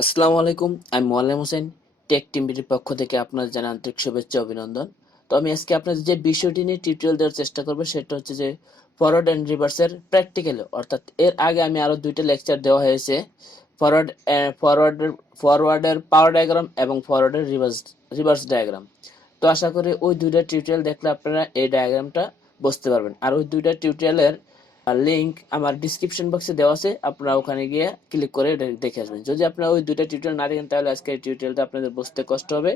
আসসালামু আলাইকুম, আমি মোয়াল্লেম হোসেন। টেক টিমবিটির পক্ষ থেকে আপনার জানাই আন্তরিক শুভেচ্ছা অভিনন্দন। তো আমি আজকে আপনাদের যে বিষয়টি নিয়ে টিউটোরিয়াল দেওয়ার চেষ্টা করবো সেটা হচ্ছে যে ফরওয়ার্ড অ্যান্ড রিভার্সের প্র্যাকটিক্যাল, অর্থাৎ এর আগে আমি আরও দুইটা লেকচার দেওয়া হয়েছে ফরওয়ার্ড ফরওয়ার্ডের ফরওয়ার্ডের পাওয়ার ডায়াগ্রাম এবং ফরওয়ার্ডের রিভার্স ডায়াগ্রাম। তো আশা করি ওই দুইটা টিউটোরিয়াল দেখলে আপনারা এই ডায়াগ্রামটা বুঝতে পারবেন। আর ওই দুইটা টিউটোরিয়ালের লিংক আমার ডিসক্রিপশন বক্সে দেওয়া আছে, আপনারা ওখানে গিয়ে ক্লিক করে দেখে আসবেন। যদি আপনারা ওই দুইটা টিউটোরিয়াল না দেখেন তাহলে আজকে এই টিউটোরিয়ালটা আপনাদের বুঝতে কষ্ট হবে।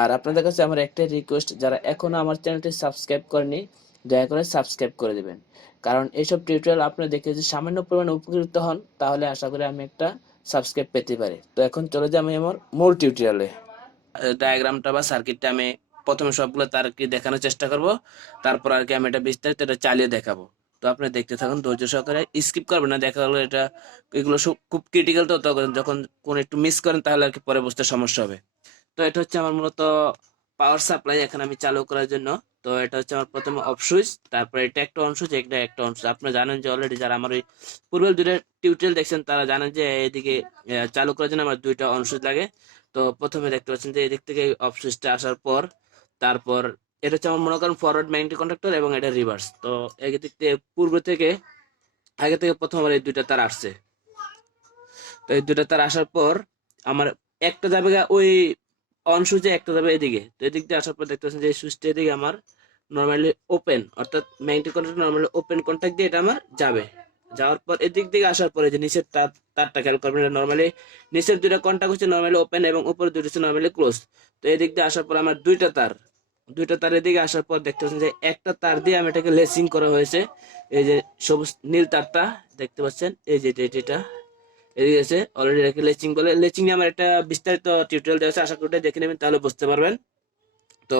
আর আপনাদের কাছে আমার একটাই রিকোয়েস্ট, যারা এখনো আমার চ্যানেলটি সাবস্ক্রাইব করেনি দয়া করে সাবস্ক্রাইব করে দেবেন, কারণ এইসব টিউটোরিয়াল আপনারা দেখে যদি সামান্য পরিমাণে উপকৃত হন তাহলে আশা করি আমি একটা সাবস্ক্রাইব পেতে পারি। তো এখন চলে যাই আমি আমার মূল টিউটোরিয়ালে। ডায়াগ্রামটা বা সার্কিটটা আমি প্রথমে সবগুলো তার কি দেখানোর চেষ্টা করব, তারপর আর কি আমি এটা বিস্তারিত এটা চালিয়ে দেখাবো। তো আপনি দেখতে থাকুন ধৈর্য সহকারে, স্কিপ করবেন না। দেখা গেলো এটা এগুলো খুব ক্রিটিক্যাল, তো তখন যখন কোন একটু মিস করেন তাহলে আর কি পরে বুঝতে সমস্যা হবে। তো এটা হচ্ছে আমার মূলত পাওয়ার সাপ্লাই এখানে আমি চালু করার জন্য। তো এটা হচ্ছে আমার প্রথমে অফ সুইচ, তারপরে এটা একটা অন সুইচ, এটা একটা অন সুইচ। আপনারা জানেন যে অলরেডি যারা আমার ওই পূর্বের দুটো টিউটোরিয়াল দেখছেন তারা জানেন যে এদিকে চালু করার জন্য আমার দুইটা অন সুইচ লাগে। তো প্রথমে দেখতে পাচ্ছেন যে এদিক থেকে অফ সুইচটা আসার পর তারপর এটা হচ্ছে আমার মনে করেন ফরওয়ার্ড ম্যাগনেটিক কন্ডাক্টর এবং এটা রিভার্স। তো এদিক থেকে পূর্ব থেকে আগে থেকে প্রথম আমার এই দুইটা তার আসছে। তো এই দুইটা তার আসার পর আমার একটা যাবে ওই অন সুইচে, একটা যাবে এদিকে। তো এদিক দিয়ে আসার পর দেখতে পাচ্ছেন যে এই সুইচটা এদিকে আমার নর্মালি ওপেন, অর্থাৎ magnetic contact normally open contact দিয়ে এটা আমার যাবে। যাওয়ার পর এদিক দিকে আসার পরে যে নিচের তারটা খেয়াল করবেন, এটা নর্মালি নিচের দুইটা কন্ট্যাক্ট হচ্ছে নর্মালি ওপেন এবং উপরে দুইটা হচ্ছে নর্মালি ক্লোজ। তো এদিক দিয়ে আসার পর আমার দুইটা তার এদিকে আসার পর দেখতে পাচ্ছেন যে একটা তার দিয়ে আমি এটাকে লেসিং করা হয়েছে। এই যে সবুজ নীল তারটা দেখতে পাচ্ছেন, এই যে যেটা এদিকে আছে অলরেডি এটাকে লেচিং বলে। লেচিং নিয়ে আমার একটা বিস্তারিত টিউটোরিয়াল দেওয়া আছে, আশা করি ওটা দেখে নেবেন তাহলে বুঝতে পারবেন। তো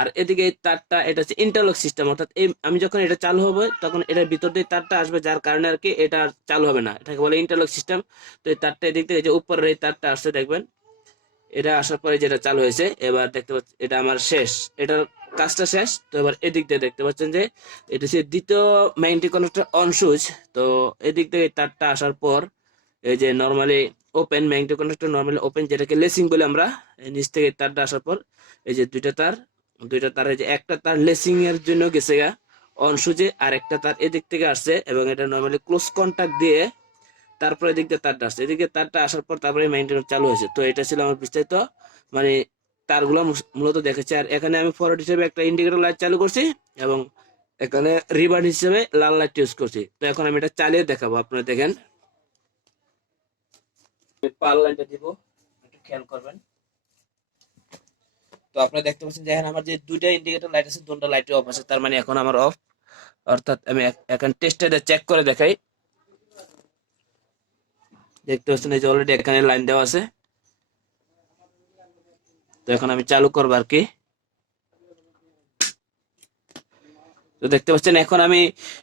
আর এদিকে এই তারটা এটা হচ্ছে ইন্টারলক সিস্টেম, অর্থাৎ এই আমি যখন এটা চালু হবে তখন এটার ভিতর দিয়ে তারটা আসবে, যার কারণে আর কি এটা আর চালু হবে না, এটাকে বলে ইন্টারলক সিস্টেম। তো এই তারটা এদিক থেকে যে উপরের এই তারটা আসছে দেখবেন, এটা আসার পরে যেটা চালু হয়েছে। এবার দেখতে পাচ্ছেন এটা আমার শেষ, এটার কাজটা শেষ। তো এবার এদিক দিয়ে দেখতে পাচ্ছেন যে এটা হচ্ছে দ্বিতীয় ম্যাগনেটিক কন্ডাক্টর অন সুইচ। তো এদিক থেকে তারটা আসার পর এই যে normally open magnetic conductor normally open, যেটাকে লেসিং বলে আমরা। নিচ থেকে তারটা আসার পর এই যে দুইটা তার এই যে একটা তার লেসিং এর জন্য গেছে গা অন সুইচে, আর একটা তার এদিক থেকে আসছে এবং এটা নর্মালি ক্লোজ কন্টাক্ট দিয়ে তারপরে এদিক দিয়ে তারটা আসছে। এদিকে তারটা আসার পর তারপরে মেইনটেইন চালু হয়েছে। তো এটা ছিল আমার বিস্তারিত, মানে তারগুলো মূলত দেখেছি। আর এখানে আমি ফরওয়ার্ড হিসেবে একটা ইন্ডিকেটর লাইট চালু করছি এবং এখানে রিভার্স হিসেবে লাল লাইট ইউজ করছি। তো এখন আমি এটা চালিয়ে দেখাবো, আপনারা দেখেন। পার লাইনটা দিব, একটু খেয়াল করবেন। তো আপনারা দেখতে পাচ্ছেন যে এখন আমার যে দুইটা ইন্ডিকেটর লাইট আছে দুটো লাইটই অফ আছে, তার মানে এখন আমার অফ। অর্থাৎ আমি এখন টেস্টে চেক করে দেখাই। দেখতে পাচ্ছেন এই যে অলরেডি এখানে লাইন দেওয়া আছে। তো এখন আমি চালু করবো আর কি। তো দেখতে পাচ্ছেন এখন আমি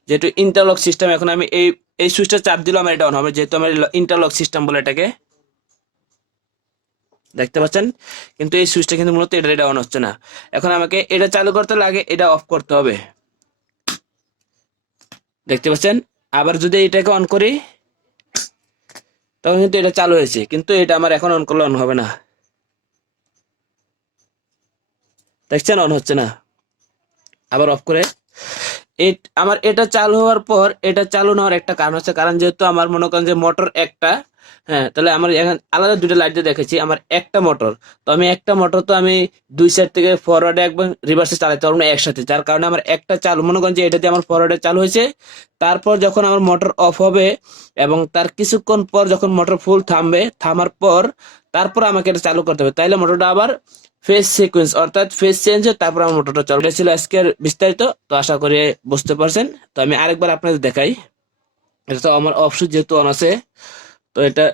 যেহেতু ইন্টারলক সিস্টেম, এখন আমি এই এই সুইচটা চাপ দিলে আমার এটা অন হবে, যেহেতু আমার ইন্টারলক সিস্টেম বলে এটাকে। দেখতে পাচ্ছেন কিন্তু এই সুইচটা কিন্তু মূলত এটা অন হচ্ছে না। এখন আমাকে এটা চালু করতে লাগে, এটা অফ করতে হবে। দেখতে পাচ্ছেন আবার যদি এটাকে অন করি তখন কিন্তু এটা চালু হয়েছে, কিন্তু এটা আমার এখন অন করলে অন হবে না। দেখছেন অন হচ্ছে না। আবার অফ করে আমার এটা চালু হওয়ার পর এটা চালু না হওয়ার একটা কারণ হচ্ছে, কারণ যেহেতু আমার মনে করেন যে মোটর একটা, হ্যাঁ, তাহলে আমার এখন আলাদা দুটো লাইট দিয়ে দেখেছি আমার একটা মোটর। তো আমি একটা মোটর তো আমি দুই সাইড থেকে ফরওয়ার্ডে একবার রিভার্সে চালাতে পারবো না একসাথে, যার কারণে আমার একটা চালু মনে করেন যে এটা দিয়ে আমার ফরওয়ার্ডে চালু হয়েছে। তারপর যখন আমার মোটর অফ হবে এবং তার কিছুক্ষণ পর যখন মোটর ফুল থামবে, থামার পর তারপর আমাকে এটা চালু করতে হবে, তাইলে মোটরটা আবার ফেজ সিকোয়েন্স অর্থাৎ ফেজ চেঞ্জ তারপর আমার মোটরটা চলবে। এটা ছিল আজকের বিস্তারিত, তো আশা করি বুঝতে পারছেন। তো আমি আরেকবার আপনাদের দেখাই। এটা তো আমার অফ সুইচ যেহেতু অন আছে, তো এটা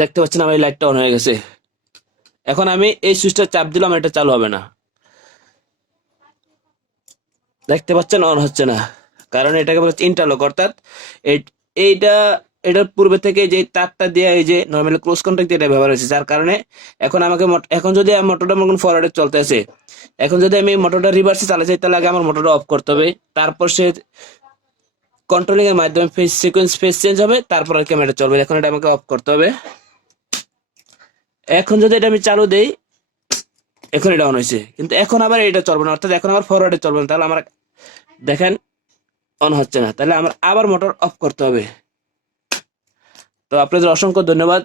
দেখতে পাচ্ছেন আমার এই লাইটটা অন হয়ে গেছে। এখন আমি এই সুইচটা চাপ দিলাম, এটা চালু হবে না। দেখতে পাচ্ছেন অন হচ্ছে না, কারণ এটাকে বলা হচ্ছে ইন্টারলক, অর্থাৎ এইটা এটার পূর্বে থেকে যে তারটা দিয়ে এই যে নর্মালি ক্লোজ কন্টাক্ট দিয়ে এটা ব্যবহার হয়েছে, যার কারণে এখন আমাকে এখন যদি মোটরটা মনে ফরওয়ার্ডে চলতে আছে, এখন যদি আমি মোটরটা রিভার্সে চালাতে চাই তাহলে আগে আমার মোটরটা অফ করতে হবে, তারপর সে কন্ট্রোলিং এর মাধ্যমে ফেস সিকোয়েন্স ফেস চেঞ্জ হবে, তারপর ক্যামেরা চলবে। এখন এটা আমাকে অফ করতে হবে। এখন যদি এটা আমি চালু দেই, এখন এটা অন হয়েছে, কিন্তু এখন আবার এটা চলবে না, অর্থাৎ এখন আবার ফরওয়ার্ডে চলবে না। তাহলে আমার দেখেন অন হচ্ছে না, তাহলে আমার আবার মোটর অফ করতে হবে। তো আপনাদের অসংখ্য ধন্যবাদ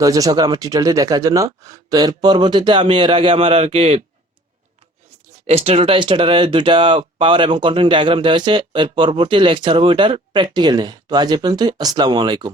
ধৈর্য সহকারে আমার টিউটোরিয়ালটি দেখার জন্য। তো এর পরবর্তীতে আমি এর আগে আমার আর কি স্টার্টারের দুইটা পাওয়ার এবং কন্ট্রোলিং ডায়াগ্রাম দেওয়া হয়েছে, এর পরবর্তী লেকচার হবে ওইটার প্র্যাকটিক্যাল নিয়ে। তো আজ এই পর্যন্ত, আসসালামু আলাইকুম।